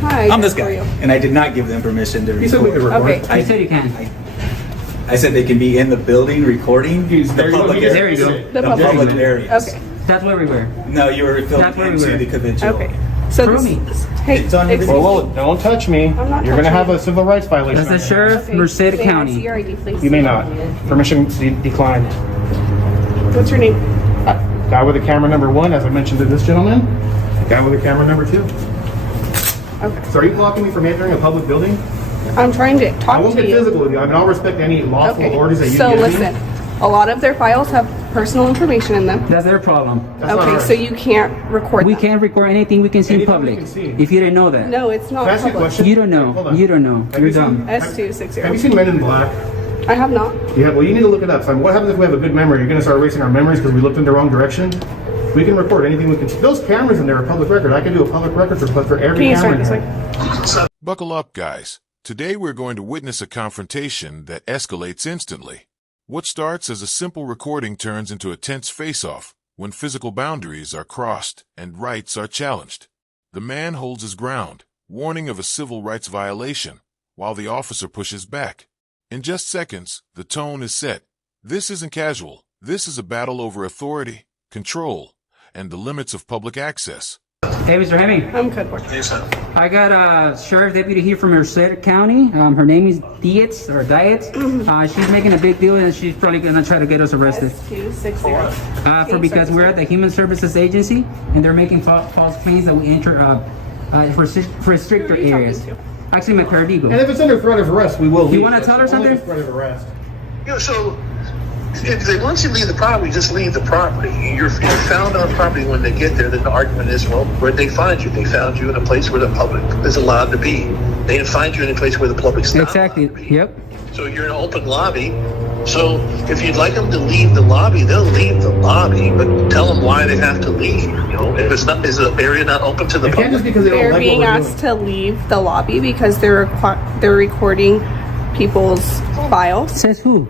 Hi. I'm this how are guy, you? and I did not give them permission to record. You said we could record. Okay. I said you can. I said they can be in the building recording the There you go. public There you areas. go. The The public. public areas. Okay. That's where we were. No, you were That's filmed where we into were. the convention. Okay. So Prove me. Hey, It's on excuse everything. me. Whoa, don't touch me. I'm not You're gonna touching have you. a civil rights violation. That's the on your sheriff, Okay. Merced May I see County. your ID, please? You may not. Permission declined. What's your name? Guy with the camera number 1, as I mentioned to this gentleman. Guy with the camera number 2. Okay. So are you blocking me from entering a public building? I'm trying to I talk won't to get you. physical with you. I mean, I'll respect any lawful Okay. orders that you So give listen, me. a lot of their files have personal information in them. That's their problem. That's not Okay, ours. so you can't record We them. can't record anything we can see in Anything we public. can see. If you didn't know that. No, it's not Can I ask you a public. question? You don't Hold know. on. You don't know. Have You're you seen- dumb. S260. Have you seen Men in Black? I have not. Yeah, well, you need to look it up. So what happens if we have a good memory? You're going to start erasing our memories because we looked in the wrong direction? We can record anything we can. Those cameras in there are public record. I can do a public records request for every Can you camera start in this there. way? Buckle up, guys. Today we're going to witness a confrontation that escalates instantly. What starts as a simple recording turns into a tense face-off when physical boundaries are crossed and rights are challenged. The man holds his ground, warning of a civil rights violation, while the officer pushes back. In just seconds, the tone is set. This isn't casual. This is a battle over authority, control, and the limits of public access. Hey, Mr. Hemming. I'm good. Board. I got a sheriff deputy here from Merced County. Her name is Dietz or Dietz. She's making a big deal, and she's probably gonna try to get us arrested. S260. Because we're at the Human Services Agency, and they're making false claims that we enter for stricter Who are you talking areas. to? Actually, my And paralegal. if it's under threat of arrest, we will leave. You wanna tell her It's only something? Threat of arrest. So if they want you to leave the property, just leave the property. You're found on property when they get there. Then the argument is, well, where'd they find you? They found you in a place where the public is allowed to be. They didn't find you in a place where the public's not Exactly. allowed to be. Yep. So you're in an open lobby. So if you'd like them to leave the lobby, they'll leave the lobby, but tell them why they have to leave. You know, if it's not, is the area not open to the It can't just public? because they don't They're like being what we're asked doing. to leave the lobby because they're recording people's files. Says who?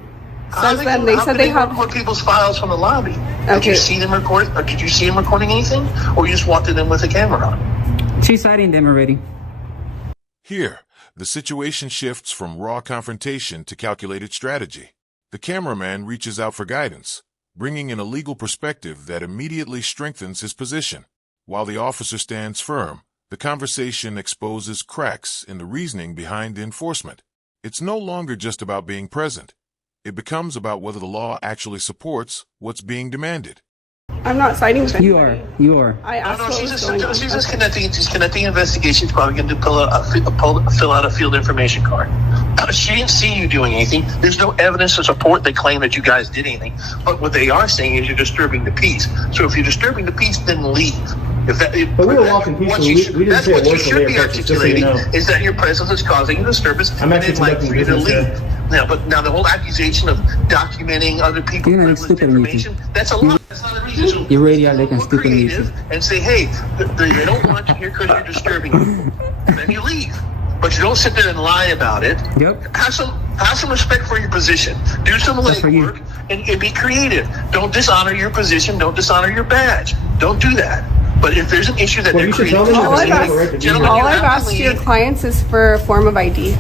Says them. They How said can they have. record people's files from the lobby. Did Okay. you see them record? Or did you see them recording anything, or you just walked in with a camera on? She's citing them already. Here, the situation shifts from raw confrontation to calculated strategy. The cameraman reaches out for guidance, bringing in a legal perspective that immediately strengthens his position. While the officer stands firm, the conversation exposes cracks in the reasoning behind the enforcement. It's no longer just about being present. It becomes about whether the law actually supports what's being demanded. I'm not citing them. You are. You are. I asked No, what she's was just, going on. she's just connecting. She's connecting investigation. She's probably going to fill out a field information card. She didn't see you doing anything. There's no evidence to support they claim that you guys did anything. But what they are saying is you're disturbing the peace. So if you're disturbing the peace, then leave. But we were walking peacefully. We didn't that's say a what you word till should they be approached us, just so you articulating, know. is that your presence is causing a disturbance, I'm and actually they'd like conducting for you to business leave. Now the whole accusation of documenting other people's You're not privileged stupid, information, that's a lot. That's not a reason. So You're really like a look stupid creative and say, hey, they don't want you here because you're disturbing them. Then you leave. But you don't sit there and lie about it. Yep. Have some respect for your position. Do some That's for you. legwork and be creative. Don't dishonor your position. Don't dishonor your badge. Don't do that. But if there's an issue that Well, they're you should tell them creating, that All they I've have a right to asked, be Gentlemen, here. all you I've have to asked your leave. clients is for a form of ID.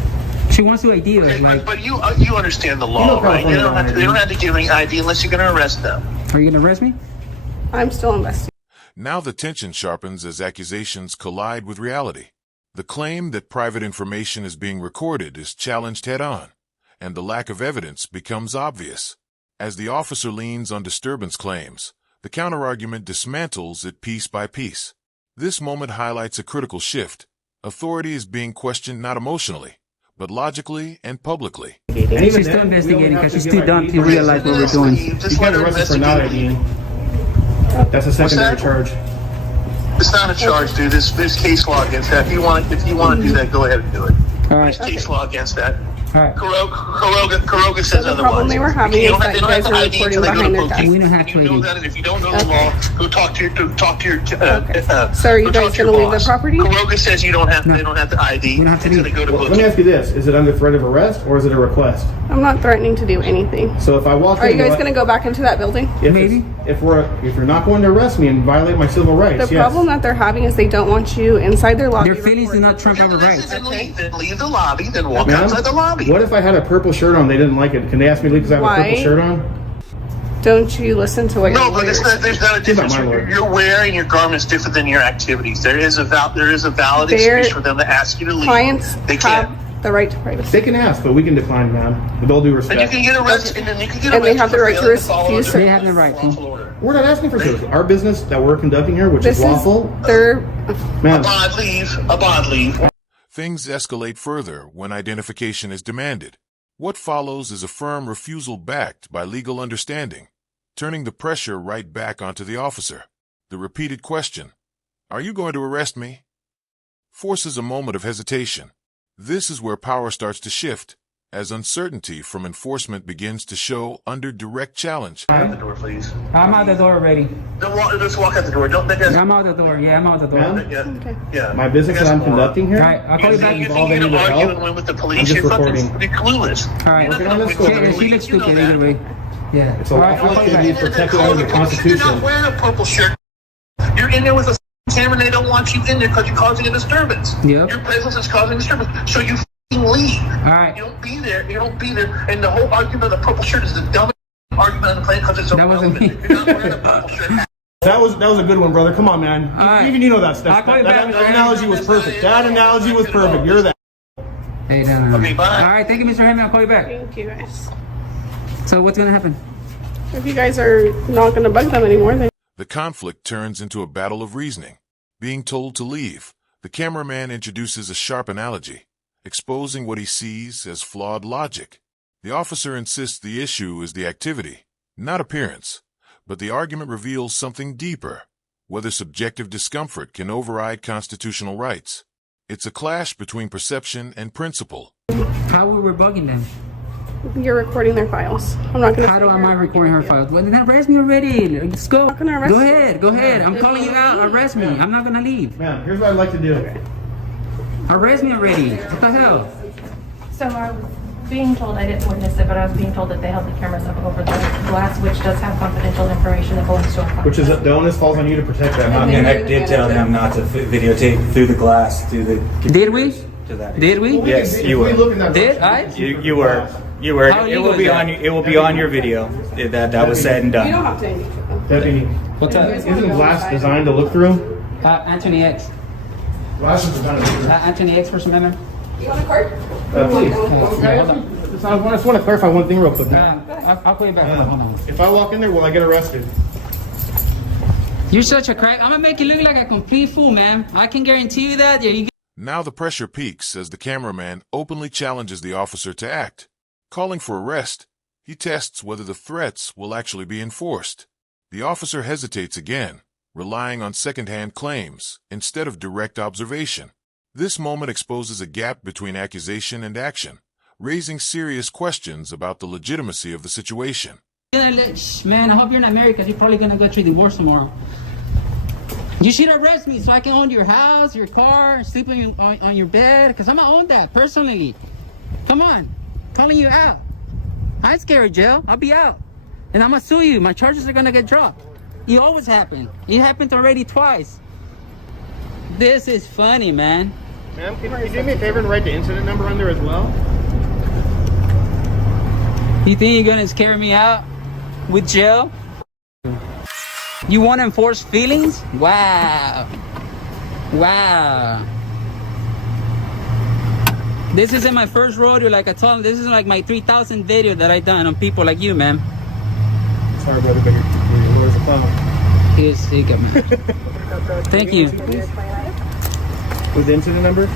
She wants to ID us. Okay, Like, but you understand the law, You know right? They California law, they don't have to give any ID unless you're going to arrest them. are you gonna arrest me? I'm still investigating. Now the tension sharpens as accusations collide with reality. The claim that private information is being recorded is challenged head-on, and the lack of evidence becomes obvious. As the officer leans on disturbance claims, the counterargument dismantles it piece by piece. This moment highlights a critical shift. Authority is being questioned not emotionally, but logically and publicly. And even She's still then, we investigating only have because to she's give too dumb ID to for- realize what we're doing. You Just can't let her arrest us for not investigate. IDing. That's a secondary that? charge. It's not a charge, dude. There's case law against that. If you want to do that, go ahead and do it. All right. There's case law against that. All right. Kuroga says the otherwise. problem they were having You is don't that have- you guys they don't are have to ID recording until they go to behind their Boot desk. Camp. We don't have You to know ID. that, and if you don't know the Okay. law, go talk to your. So are you go guys talk to your gonna leave the boss. property? Kuroga says you don't have. They don't have to ID We don't have to until leave. they go to Well, Boot let me Camp. ask you this: is it under threat of arrest or is it a request? I'm not threatening to do anything. So if I walk Are in, you guys gonna go back into that building? Maybe. if you're not going to arrest me and violate my civil rights, The yes. problem that they're having is they don't want you inside their lobby. Their feelings do recording. not trump our rights. Then leave the lobby. Then walk Ma'am, outside the lobby. what if I had a purple shirt on? They didn't like it. Can they ask me to leave because I have a Why? purple shirt on? Don't you listen to what No, your but lawyers there's not a difference. my lawyer. You're wearing your garments different than your activities. There is a valid Their excuse for them to ask you to leave. clients They can't. have the right to privacy. They can ask, but we can decline, ma'am. With all due And you respect. can get arrested. And then you can get And they arrested have the for right to failing follow refuse the to- They have the right to. lawful order. We're not asking for service. Our business that we're conducting here, which This is is lawful, their. ma'am. A bond leave. Things escalate further when identification is demanded. What follows is a firm refusal backed by legal understanding, turning the pressure right back onto the officer. The repeated question, "Are you going to arrest me?" forces a moment of hesitation. This is where power starts to shift, as uncertainty from enforcement begins to show under direct challenge. Out the door, please. I'm out the door already. Just walk out the door. Don't make us. I'm out the door. Yeah, I'm out the door. Ma'am? Yeah. Yeah. My business that I'm conducting here. All right, I'll call you back. You Involve think any you're with arguing help? with the I'm police? just You're fucking recording. you're clueless. All right. You're not Working on gonna this win story. the She police. looks You know stupid that. either way. Yeah. It's a All right, lawful I'll call you activity back. protected under the You're Constitution. not wearing a purple shirt. You're in there with a camera and they don't want you in there because you're causing a disturbance. Yep. Your presence is causing a disturbance. So you leave. All right. You don't be there. You don't be there. And the whole argument of the purple shirt is the dumbest argument on the planet because it's That wasn't irrelevant. me. You're not wearing a purple shirt. That was a good one, brother. Come on, man. All right. Even you know that stuff. I'll call you That back, Mr. analogy was perfect. That analogy was perfect. You're that. Hey, no. Okay, bye. All right, thank you, Mr. Hammond. I'll call you back. Thank you guys. So what's gonna happen? If you guys are not gonna bug them anymore, then The conflict turns into a battle of reasoning. Being told to leave, the cameraman introduces a sharp analogy, exposing what he sees as flawed logic. The officer insists the issue is the activity, not appearance, but the argument reveals something deeper, whether subjective discomfort can override constitutional rights. It's a clash between perception and principle. How were we bugging them? you're recording their files. I'm not gonna. How am I recording her files? Well, then arrest me already. Let's go. I'm not gonna arrest Go you. ahead. Go ahead. I'm calling you out. Arrest me. I'm not gonna leave. Ma'am, here's what I'd like to do. Arrest me already. What the hell? So I was being told, I didn't witness it, but I was being told that they held the cameras up over the glass, which does have confidential information that belongs to our client. Which is the onus falls on you to protect that, not me. And I did tell them not to videotape through the glass, through the. Did we? To that. Did we? Yes, If you we were. look in that Did direction, I? You were. You were. How It legal will is be that? on. It will be on your video. That was said and You don't done. have to engage with them. Deputy, What's up? isn't glass designed to look through? Anthony X. Glass is designed to look through. Anthony X, First Amendment. You want a card? Please. Yeah, hold on. I just want to clarify one thing real quick. I'll call you back. Hold on. If I walk in there, will I get arrested? You're such a crack. I'm gonna make you look like a complete fool, man. I can guarantee you that. Yeah, you. Now the pressure peaks as the cameraman openly challenges the officer to act. Calling for arrest, he tests whether the threats will actually be enforced. The officer hesitates again, relying on second-hand claims instead of direct observation. This moment exposes a gap between accusation and action, raising serious questions about the legitimacy of the situation. Man, I hope you're not married because you're probably gonna go through divorce tomorrow. You should arrest me so I can own your house, your car, sleep on your bed, because I'm gonna own that personally. Come on, calling you out. I ain't scared of jail. I'll be out, and I'm gonna sue you. My charges are gonna get dropped. It always happen. It happened already twice. This is funny, man. Ma'am, can you do me a favor and write the incident number on there as well? You think you're gonna scare me out with jail? You want to enforce feelings? Wow. Wow. This isn't my first rodeo, like I told him. This is like my 3,000 video that I done on people like you, man. Sorry, brother, but your lawyer's a clown. He got me. Thank you. With the incident number?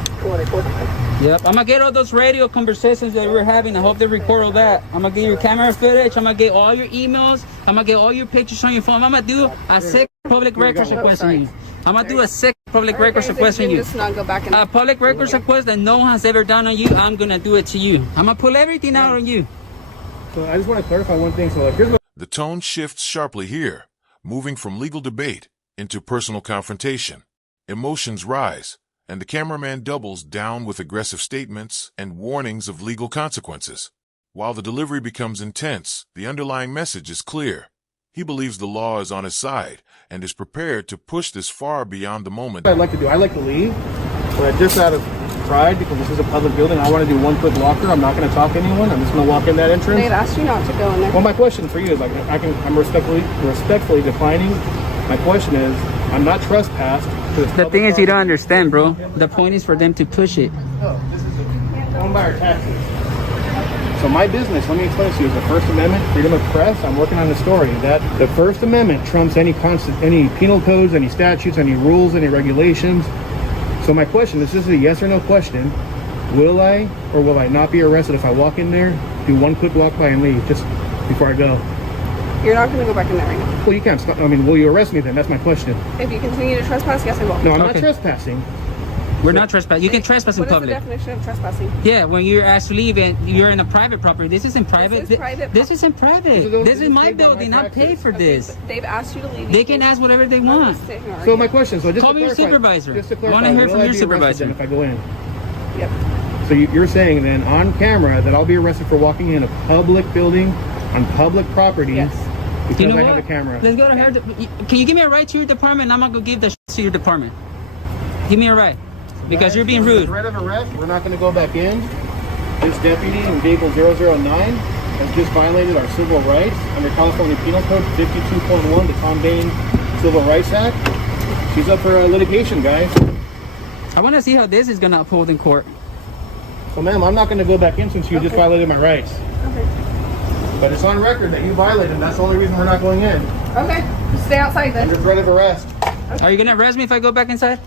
Yep, I'm gonna get all those radio conversations that we're having. I hope they record all that. I'm gonna get your camera footage. I'm gonna get all your emails. I'm gonna get all your pictures on your phone. I'm gonna do a sick public records request on you. I'm gonna do a sick public records Guys, request if on you you. can just not go back in A public records request that no one has ever done on you, I'm gonna do it to you. I'm gonna pull everything out on you. So I just want to clarify one thing. So like, here's what The tone shifts sharply here, moving from legal debate into personal confrontation. Emotions rise, and the cameraman doubles down with aggressive statements and warnings of legal consequences. While the delivery becomes intense, the underlying message is clear. He believes the law is on his side and is prepared to push this far beyond the moment. I'd like to do. I like to leave, but just out of pride, because this is a public building, I want to do one quick walker. I'm not going to talk to anyone. I'm just going to walk in that entrance. They've asked you not to go in there. Well, my question for you is like, I'm respectfully declining. My question is, I'm not trespassed. The thing is, you don't understand, bro. The point is for them to push it. Oh, this is owned by our taxes. So my business, let me explain this to you, is the First Amendment, freedom of press. I'm working on the story that the First Amendment trumps any penal codes, any statutes, any rules, any regulations. So my question, this is a yes or no question. Will I or will I not be arrested if I walk in there, do one quick walk by and leave just before I go? You're not going to go back in there right now. Well, you can't stop. I mean, will you arrest me then? That's my question. If you continue to trespass, yes, I will. No, I'm not Okay. trespassing. We're not trespassing. You can trespass in What is the public. definition of trespassing? Yeah, when you're actually leaving, you're in a private property. This isn't private. is private. This isn't private. This This is is my paid by my building. I paid taxes. for this. They've asked you to leave. They can ask whatever they I'm not want. gonna sit here and So argue. my question, so just Call to me your clarify, supervisor. just to I wanna clarify, hear will from I your be arrested supervisor. then if I go in? Yep. So you're saying then on camera that I'll be arrested for walking in a public building on public property Yes. because You know I what? have a camera. Let's go to her. Can you give me a ride to your department? I'm gonna go give the to your department. Give me a ride. Because you're being Under rude. threat of arrest, we're not going to go back in. This deputy in vehicle 009 has just violated our civil rights under California Penal Code 52.1, the Tom Bain Civil Rights Act. She's up for litigation, guys. I want to see how this is gonna uphold in court. So, ma'am, I'm not going to go back in since you just violated my rights. Okay. But it's on record that you violated, and that's the only reason we're not going in. Okay. Stay outside Under then. threat of arrest. Are you gonna arrest me if I go back inside?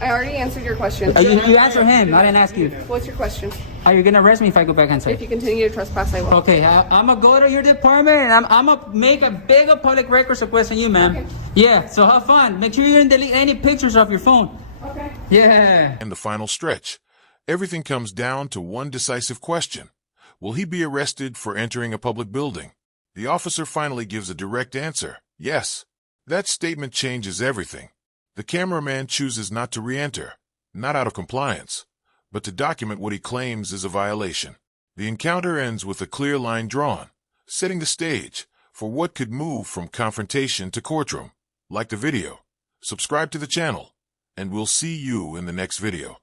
I already answered your question. You answer him. I didn't ask you. What's your question? Are you gonna arrest me if I go back If inside? you continue to trespass, I will. Okay, I'm gonna go to your department and I'm gonna make a bigger public records request on you, ma'am. Okay. Yeah, so have fun. Make sure you didn't delete any pictures off your phone. Okay. Yeah. And the final stretch. Everything comes down to one decisive question. Will he be arrested for entering a public building? The officer finally gives a direct answer. Yes. That statement changes everything. The cameraman chooses not to re-enter, not out of compliance, but to document what he claims is a violation. The encounter ends with a clear line drawn, setting the stage for what could move from confrontation to courtroom. Like the video, subscribe to the channel, and we'll see you in the next video.